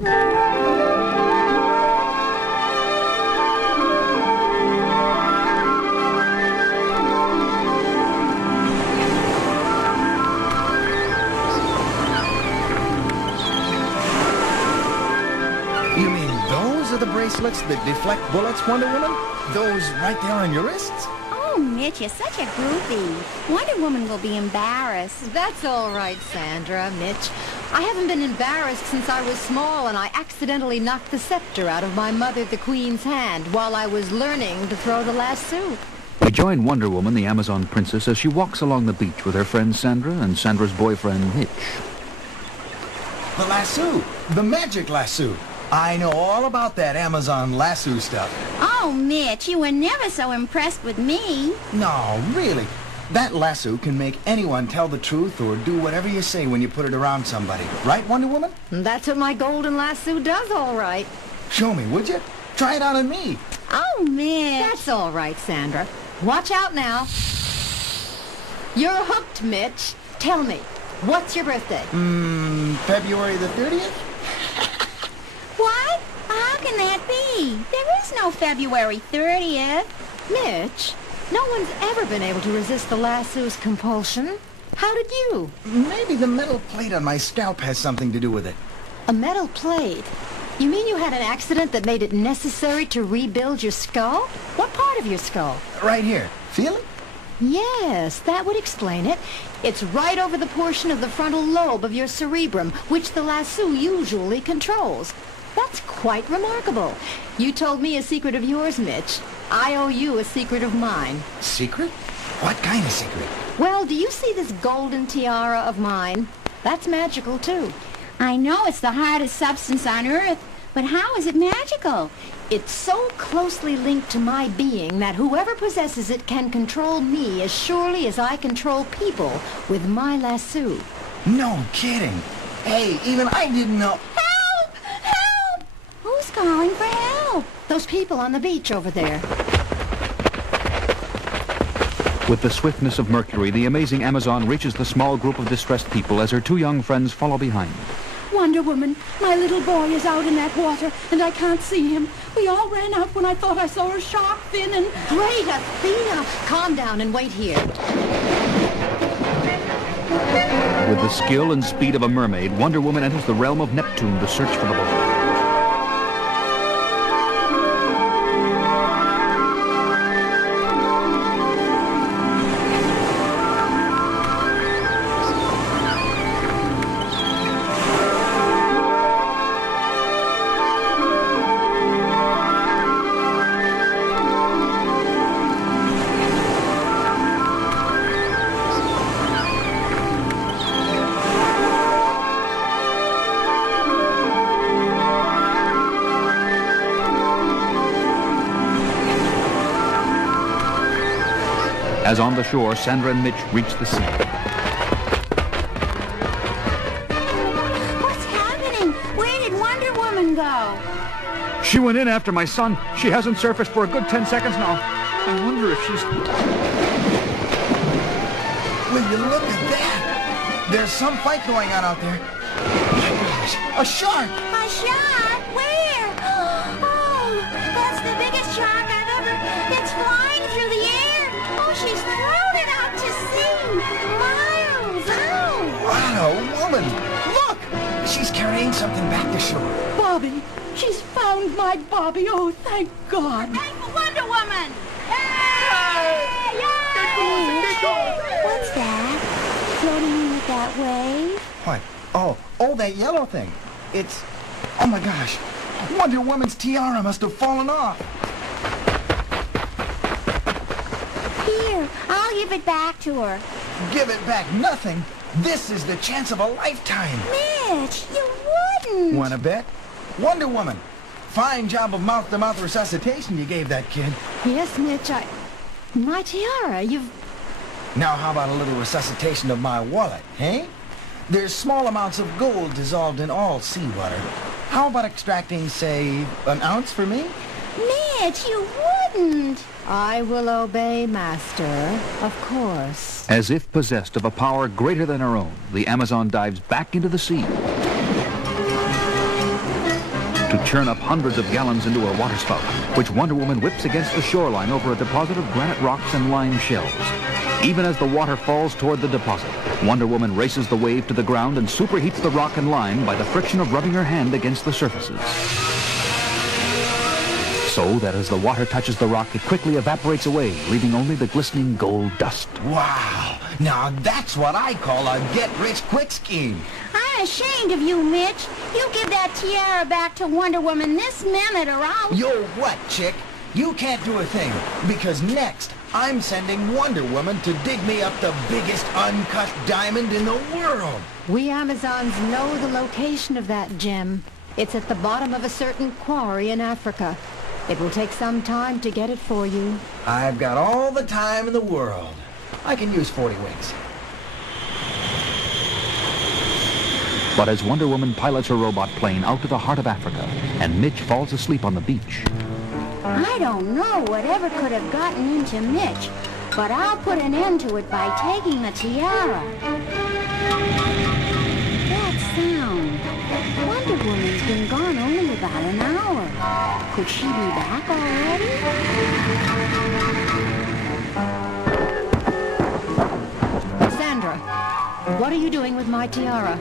You mean those are the bracelets that deflect bullets, Wonder Woman? Those right there on your wrists? Oh, Mitch, you're such a groupie. Wonder Woman will be embarrassed. That's all right, Sandra, Mitch. I haven't been embarrassed since I was small and I accidentally knocked the scepter out of my mother, the Queen's hand, while I was learning to throw the lasso. We join Wonder Woman, the Amazon princess, as she walks along the beach with her friend Sandra and Sandra's boyfriend Mitch. The lasso. The magic lasso. I know all about that Amazon lasso stuff. Oh, Mitch, you were never so impressed with me. No, really. That lasso can make anyone tell the truth or do whatever you say when you put it around somebody. Right, Wonder Woman? That's what my golden lasso does, all right. Show me, would you? Try it out on me. Oh, Mitch. That's all right, Sandra. Watch out now. You're hooked, Mitch. Tell me, what's your birthday? February the 30th? What? How can that be? There is no February 30th. Mitch, no one's ever been able to resist the lasso's compulsion. How did you? Maybe the metal plate on my scalp has something to do with it. A metal plate? You mean you had an accident that made it necessary to rebuild your skull? What part of your skull? Right here. Feel it? Yes, that would explain it. It's right over the portion of the frontal lobe of your cerebrum, which the lasso usually controls. That's quite remarkable. You told me a secret of yours, Mitch. I owe you a secret of mine. Secret? What kind of secret? Well, do you see this golden tiara of mine? That's magical, too. I know it's the hardest substance on Earth, but how is it magical? It's so closely linked to my being that whoever possesses it can control me as surely as I control people with my lasso. No kidding. Hey, even I didn't know. Help! Help! Who's calling for help? Those people on the beach over there. With the swiftness of Mercury, the amazing Amazon reaches the small group of distressed people as her two young friends follow behind. Wonder Woman, my little boy is out in that water, and I can't see him. We all ran out when I thought I saw a shark fin and... Great, Athena! Calm down and wait here. With the skill and speed of a mermaid, Wonder Woman enters the realm of Neptune to search for the boat. As on the shore, Sandra and Mitch reach the sea. What's happening? Where did Wonder Woman go? She went in after my son. She hasn't surfaced for a good 10 seconds now. I wonder if she's... Will you look at that? There's some fight going on out there. Oh my gosh, a shark! A shark? Where? Oh, that's the biggest shark I've ever... It's flying through the air. Oh, she's thrown it out to sea. Miles out. Wow, woman! Look! She's carrying something back to shore. Bobby! She's found my Bobby! Oh, thank God! Thank the Wonder Woman! Hey! Yay! What's that? Floating in with that wave? What? Oh, that yellow thing. It's... Oh my gosh. Wonder Woman's tiara must have fallen off. Here, I'll give it back to her. Give it back nothing. This is the chance of a lifetime. Mitch, you wouldn't. Wanna bet? Wonder Woman. Fine job of mouth-to-mouth resuscitation you gave that kid. Yes, Mitch, My tiara, you've... Now how about a little resuscitation of my wallet, eh? There's small amounts of gold dissolved in all seawater. How about extracting, say, an ounce for me? Mitch, you wouldn't. I will obey, Master, of course. As if possessed of a power greater than her own, the Amazon dives back into the sea. to churn up hundreds of gallons into her water spout, which Wonder Woman whips against the shoreline over a deposit of granite rocks and lime shells. Even as the water falls toward the deposit, Wonder Woman races the wave to the ground and superheats the rock and lime by the friction of rubbing her hand against the surfaces. So that as the water touches the rock, it quickly evaporates away, leaving only the glistening gold dust. Wow! Now that's what I call a get-rich-quick scheme. I'm ashamed of you, Mitch. You give that tiara back to Wonder Woman this minute or I'll... Yo, what, chick? You can't do a thing, because next I'm sending Wonder Woman to dig me up the biggest uncut diamond in the world. We Amazons know the location of that gem. It's at the bottom of a certain quarry in Africa. It will take some time to get it for you. I've got all the time in the world. I can use 40 winks. But as Wonder Woman pilots her robot plane out to the heart of Africa, and Mitch falls asleep on the beach, I don't know whatever could have gotten into Mitch, but I'll put an end to it by taking the tiara. That sound. Wonder Woman's been gone only about an hour. Could she be back already? Sandra, what are you doing with my tiara?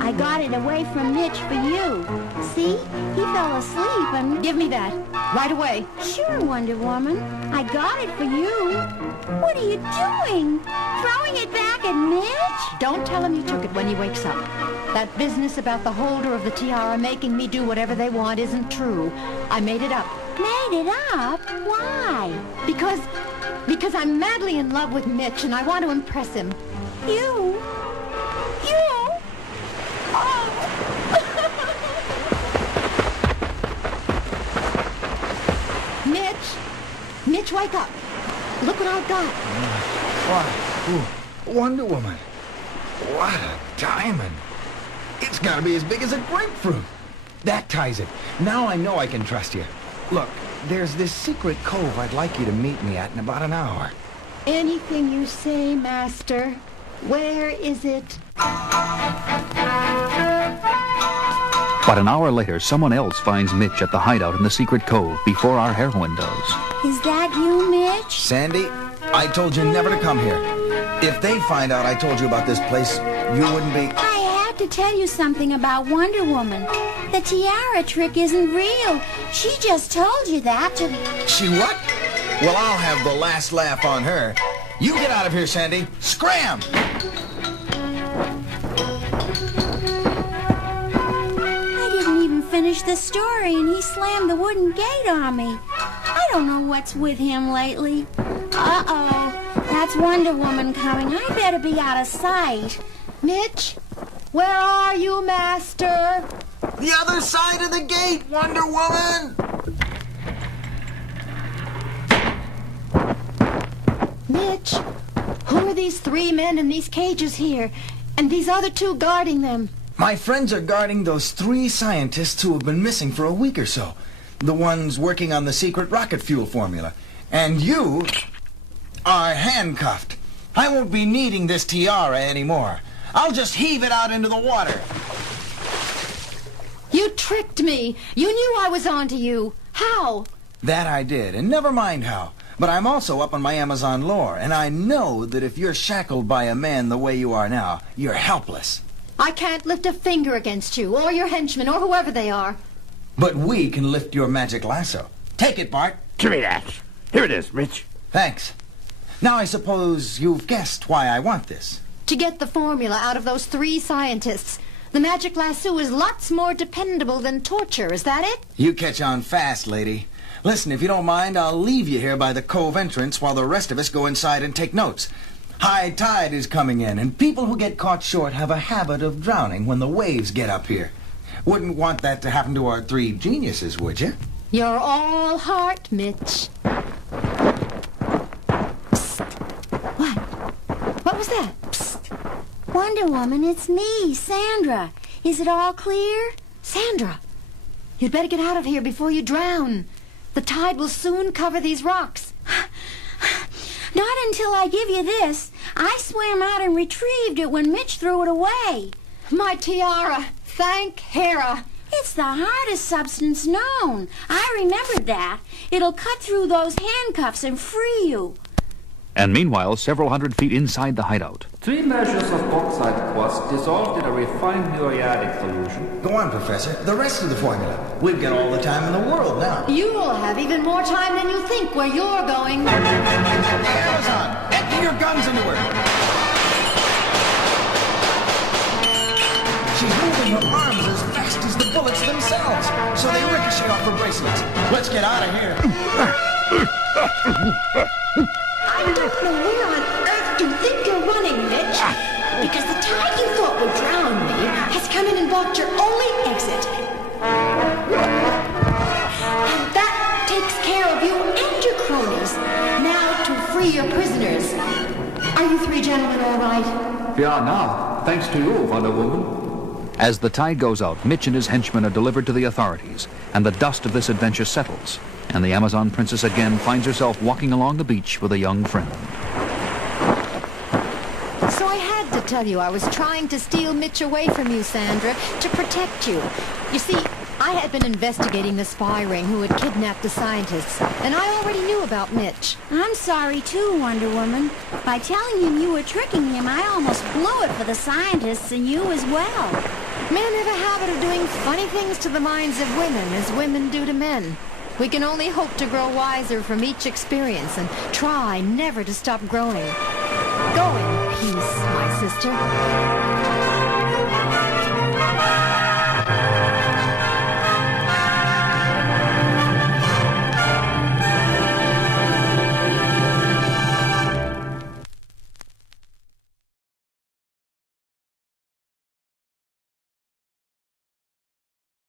I got it away from Mitch for you. See? He fell asleep and... Give me that, right away. Sure, Wonder Woman. I got it for you. What are you doing? Throwing it back at Mitch? Don't tell him you took it when he wakes up. That business about the holder of the tiara making me do whatever they want isn't true. I made it up. Made it up? Why? Because I'm madly in love with Mitch and I want to impress him. You? Oh. Mitch, wake up. Look what I've got. Wow. Ooh, Wonder Woman. What a diamond. It's got to be as big as a grapefruit. That ties it. Now I know I can trust you. Look, there's this secret cove I'd like you to meet me at in about an hour. Anything you say, Master. Where is it? But an hour later, someone else finds Mitch at the hideout in the secret cove before our heroine does. Is that you, Mitch? Sandy, I told you never to come here. If they find out I told you about this place, you wouldn't be... I had to tell you something about Wonder Woman. The tiara trick isn't real. She just told you that to... She what? Well, I'll have the last laugh on her. You get out of here, Sandy. Scram! Finished the story and he slammed the wooden gate on me. I don't know what's with him lately. Uh-oh. That's Wonder Woman coming. I better be out of sight. Mitch, where are you, Master? The other side of the gate, Wonder Woman! Mitch, who are these three men in these cages here? And these other two guarding them? My friends are guarding those 3 scientists who have been missing for a week or so. The ones working on the secret rocket fuel formula. And you are handcuffed. I won't be needing this tiara anymore. I'll just heave it out into the water. You tricked me. You knew I was onto you. How? That I did, and never mind how. But I'm also up on my Amazon lore, and I know that if you're shackled by a man the way you are now, you're helpless. I can't lift a finger against you, or your henchmen, or whoever they are. But we can lift your magic lasso. Take it, Bart. Give me that. Here it is, Mitch. Thanks. Now I suppose you've guessed why I want this. To get the formula out of those 3 scientists. The magic lasso is lots more dependable than torture, is that it? You catch on fast, lady. Listen, if you don't mind, I'll leave you here by the cove entrance while the rest of us go inside and take notes. High tide is coming in, and people who get caught short have a habit of drowning when the waves get up here. Wouldn't want that to happen to our 3 geniuses, would you? You're all heart, Mitch. Psst. What? What was that? Psst. Wonder Woman, it's me, Sandra. Is it all clear? Sandra, you'd better get out of here before you drown. The tide will soon cover these rocks. Not until I give you this. I swam out and retrieved it when Mitch threw it away. My tiara. Thank Hera. It's the hardest substance known. I remembered that. It'll cut through those handcuffs and free you. And meanwhile, several hundred feet inside the hideout. 3 measures of bauxite quast dissolved in a refined muriatic solution. Go on, Professor. The rest of the formula. We've got all the time in the world now. You'll have even more time than you think where you're going. Hey, Amazon, empty your guns into her. She's moving her arms as fast as the bullets themselves, so they ricochet off her bracelets. Let's get out of here. I don't know where on earth you think you're running, Mitch. Because the tide you thought would drown me has come in and blocked your only exit. And that takes care of you and your cronies. Now to free your prisoners. Are you 3 gentlemen all right? We are now, thanks to you, Wonder Woman. As the tide goes out, Mitch and his henchmen are delivered to the authorities, and the dust of this adventure settles, and the Amazon princess again finds herself walking along the beach with a young friend. So I had to tell you I was trying to steal Mitch away from you, Sandra, to protect you. You see, I had been investigating the spy ring who had kidnapped the scientists, and I already knew about Mitch. I'm sorry too, Wonder Woman. By telling him you were tricking him, I almost blew it for the scientists and you as well. Men have a habit of doing funny things to the minds of women as women do to men. We can only hope to grow wiser from each experience and try never to stop growing. Go in peace, my sister.